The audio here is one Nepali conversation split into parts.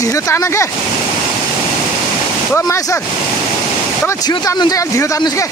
ढिलो तान के हो माइ सर तपाईँ छिटो तान्नुहुन्छ कि अलिक ढिलो तान्नुहोस् के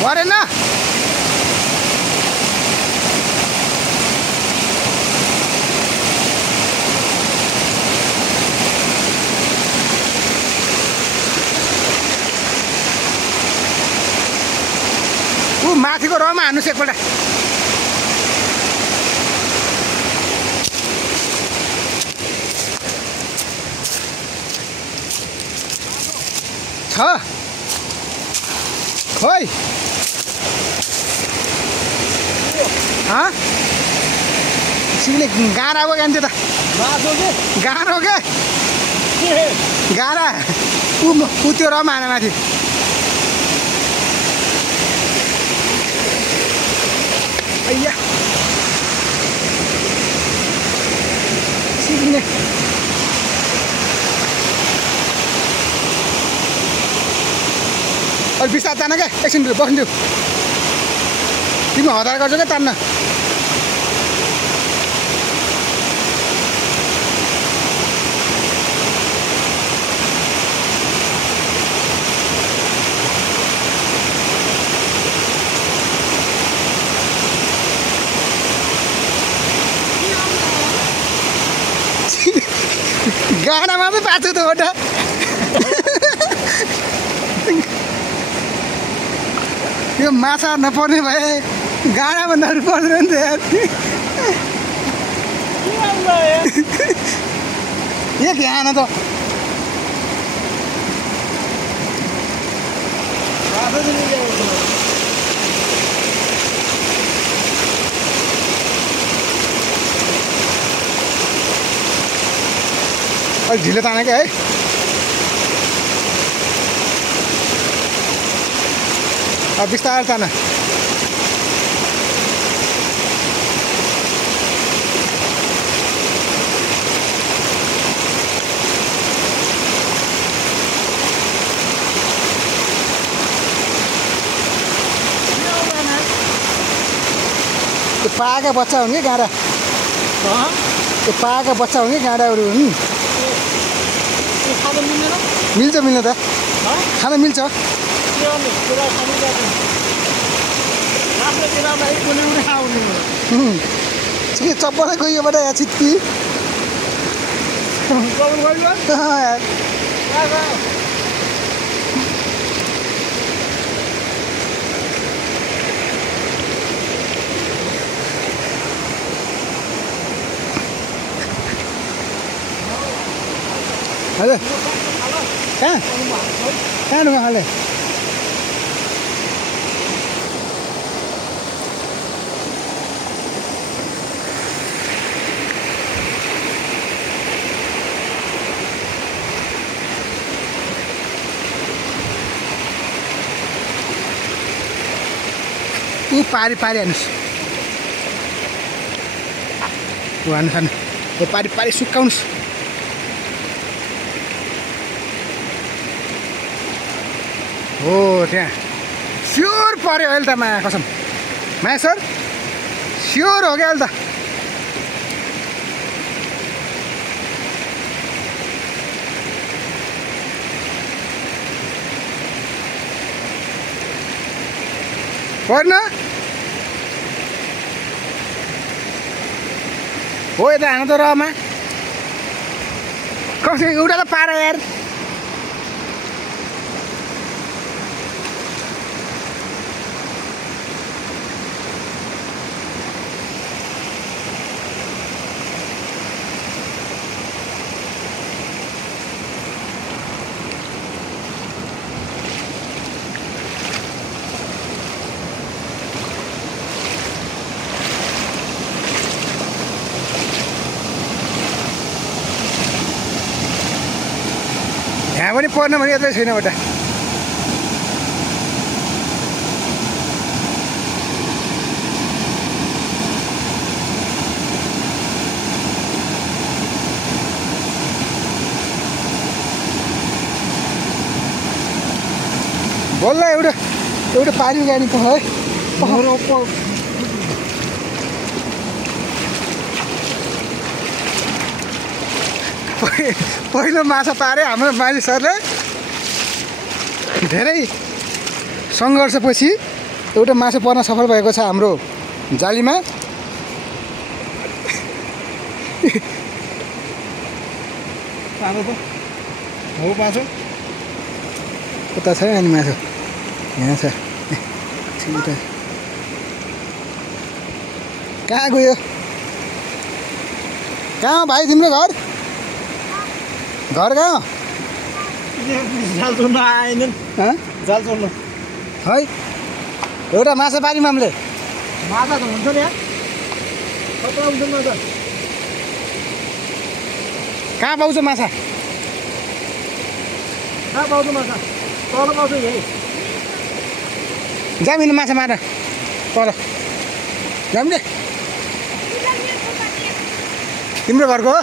भरेन ऊ माथिको रमा हान्नुहोस् एकपल्ट छ खोइ सिक्ने गाँडा पो जान्थ्यो त गाँडो के गाँडा ऊ त्यो रमा हाने माथि अय्या सिक्ने अलिक बिस्तार तान क्या एकछिन बस्नु तिमी हतार गर्छौ क्या तान्न गाडामा पो पाछु त ओटा यो माछा नपर्ने भए गाडामा नर्नु पर्दैन नि त यार एक यहाँ त अलिक ढिलो ताने क्या है अब बिस्तारै तान त्यो पाका बच्चा हुन् कि गाडा त्यो पाका बच्चा हुन् कि गाडाहरू हुन् मिल्छ मिल्न त खान मिल्छ के चप्पल गइयोबाट या छित्की हजुर कहाँ ढुङ्गा खाले ऊ पारी पारी हान्नुहोस् ऊ हान्नु खानु यो पारी पारी सुकाउनुहोस् हो त्यहाँ स्योर पर्यो अहिले त माया कसम माया सर स्योर हो क्या अहिले त पर्न हो यता हान त रमा कमसे एउटा त पार यार पनि पर्न भने यतै छैन बटा बोल्ला एउटा पानी गाडी त है पहिलो माछा पारे हाम्रो माली सरले धेरै सङ्घर्षपछि एउटा माछा पर्न सफल भएको छ हाम्रो जालीमा हो माछा उता छ अनि माछा यहाँ छ कहाँ गयो कहाँ भाइ तिम्रो घर कहाँ जाल छोड्न आएनन् जाल छोड्नु है एउटा माछा पार्यौँ हामीले माछा त हुन्छ नि कता हुन्छ माछा कहाँ पाउँछ माछा कहाँ पाउँछ माछा तल पाउँछ यही जामिन माछा मार तल जाम दे तिम्रो घरको हो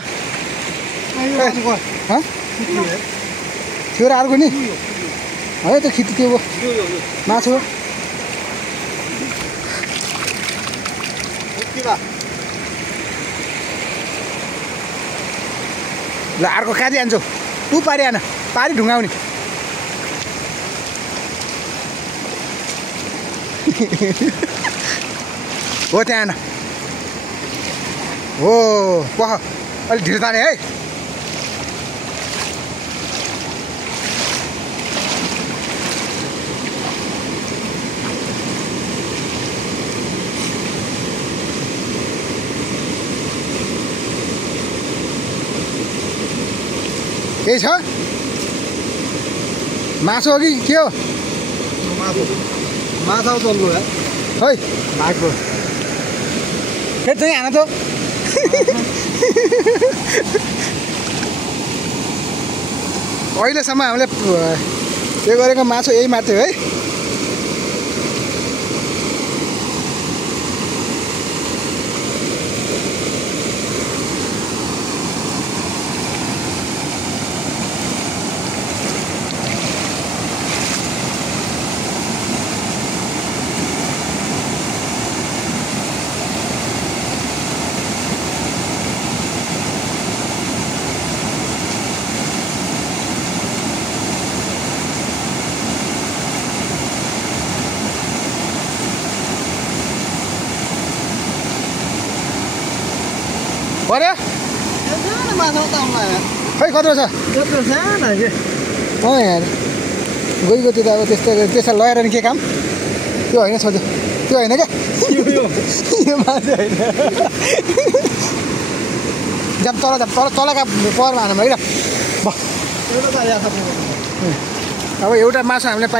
थियो र अर्को नि है त खिच्नु त्यो माछा हो ल अर्को काँदी हान्छौ ऊ पारि आन पारि ढुङ्गाउने हो त्यहाँ आन हो पख अलिक ढिलो ताने है केही छ मासु हो कि के हो माछा चल्नु है भागको फेरि त्यही हान त अहिलेसम्म हामीले त्यो गरेको मासु यही मात्रै है पर्यो माछा त आउँला खै कत्रो छ त्यत्रो सानो के यार गइगयो त्यो त अब त्यसलाई लगाएर नि के काम त्यो होइन सोध्यो त्यो होइन क्या यो माछा होइन जाम तलका परमा हानौँ है र अब एउटा माछा हामीले